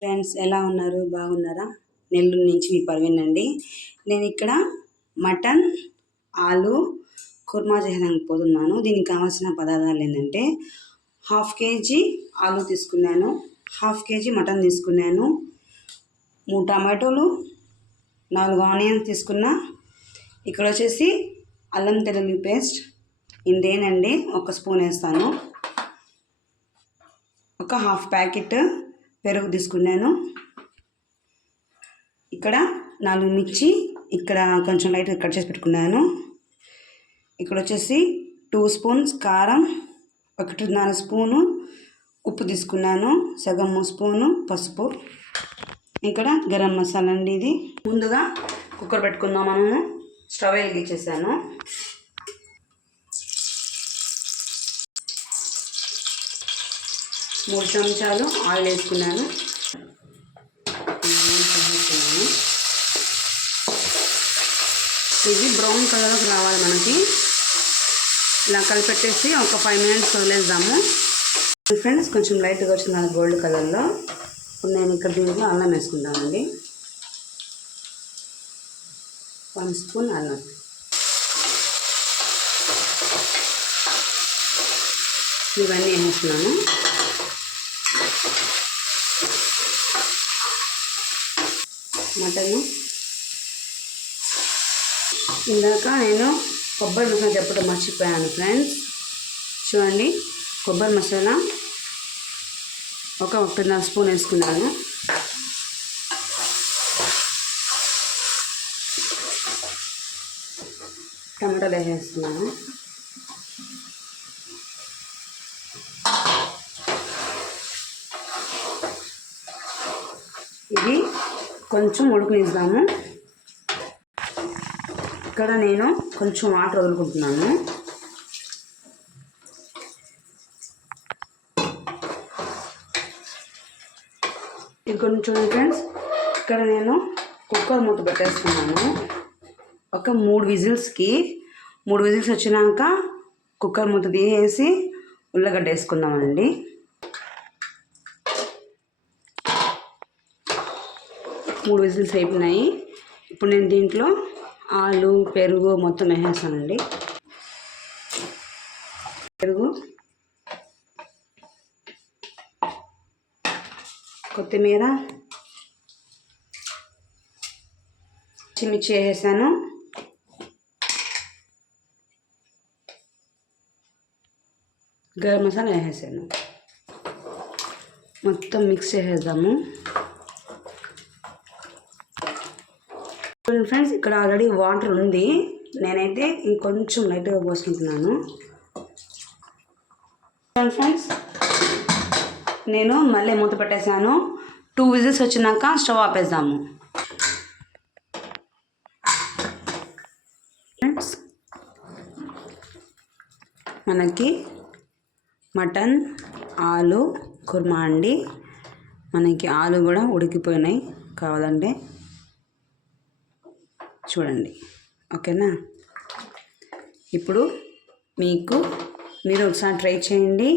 Friends ఎలా ఉన్నారు? బాగున్నారా? నెల్లూరు నుంచి మీ పర్వీన్ అండి. నేను ఇక్కడ మటన్ ఆలు కుర్మా చేయడానికి పోతున్నాను. దీనికి కావాల్సిన పదార్థాలు ఏంటంటే 1/2 కేజీ ఆలు తీసుకున్నాను, 1/2 కేజీ మటన్ తీసుకున్నాను, 3 టమాటోలు, 4 ఆనియన్స్ తీసుకున్నా. ఇక్కడ వచ్చేసి అల్లం తెల్లుల్లి పేస్ట్ ఇంతేనండి, 1 స్పూన్ వేస్తాను. ఒక 1/2 ప్యాకెట్ పెరుగు తీసుకున్నాను. ఇక్కడ 4 మిర్చి ఇక్కడ కొంచెం లైట్గా కట్ చేసి పెట్టుకున్నాను. ఇక్కడ వచ్చేసి 2 స్పూన్స్ కారం, 1.5 స్పూను ఉప్పు తీసుకున్నాను, సగం స్పూను పసుపు, ఇక్కడ గరం మసాలా అండి. ఇది ముందుగా కుక్కర్ పెట్టుకుందాం. మనము స్టవ్ వెలిగించేసాను. మూడు చెంచాలు ఆయిల్ వేసుకున్నాను. ఇది బ్రౌన్ కలర్లోకి రావాలి మనకి. ఇలా కలిపెట్టేసి ఒక 5 మినిట్స్ వదిలేద్దాము. ఫ్రెండ్స్ కొంచెం లైట్గా వచ్చింది గోల్డ్ కలర్లో. ఇప్పుడు నేను ఇక్కడ దీంట్లో అల్లం వేసుకుంటానండి. 1 స్పూన్ అల్లం. ఇవన్నీ వేస్తున్నాను. మటను ఇందాక నేను కొబ్బరి మసాలా చెప్పడం మర్చిపోయాను ఫ్రెండ్స్. చూడండి, కొబ్బరి మసాలా ఒక 1.5 స్పూన్ వేసుకున్నాను. టమాటాలు వేసేస్తున్నాను. ఇది కొంచెం ఉడకనిద్దాము. ఇక్కడ నేను కొంచెం వాటర్ వదులుకుంటున్నాను. ఇది కొంచెం ఫ్రెండ్స్, ఇక్కడ నేను కుక్కర్ మూత పెట్టేస్తున్నాను. ఒక 3 విజిల్స్కి 3 విజిల్స్ వచ్చినాక కుక్కర్ మూత తీసేసి ఉల్లగడ్డ వేసుకుందామండి. మూడు విజిల్స్ అయిపోయినాయి. ఇప్పుడు నేను దీంట్లో ఆలు పెరుగు మొత్తం వేసేస్తానండి. పెరుగు, కొత్తిమీర, పచ్చిమిర్చి వేసేసాను. గరం మసాలా వేసేసాను. మొత్తం మిక్స్ చేసేద్దాము. ఫ్రెండ్స్ ఇక్కడ ఆల్రెడీ వాటర్ ఉంది. నేనైతే ఇంకొంచెం లైట్గా పోసుకుంటున్నాను. ఫ్రెండ్స్ నేను మళ్ళీ మూత పెట్టేసాను. 2 విజిల్స్ వచ్చినాక స్టవ్ ఆపేద్దాము. ఫ్రెండ్స్ మనకి మటన్ ఆలు కుర్మా అండి. మనకి ఆలు కూడా ఉడికిపోయినాయి. కావాలంటే చూడండి, ఓకేనా? ఇప్పుడు మీరు ఒకసారి ట్రై చేయండి.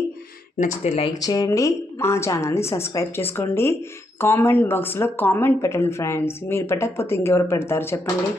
నచ్చితే లైక్ చేయండి, మా ఛానల్ని సబ్స్క్రైబ్ చేసుకోండి. కామెంట్ బాక్స్లో కామెంట్ పెట్టండి ఫ్రెండ్స్. మీరు పెట్టకపోతే ఇంకెవరు పెడతారు చెప్పండి.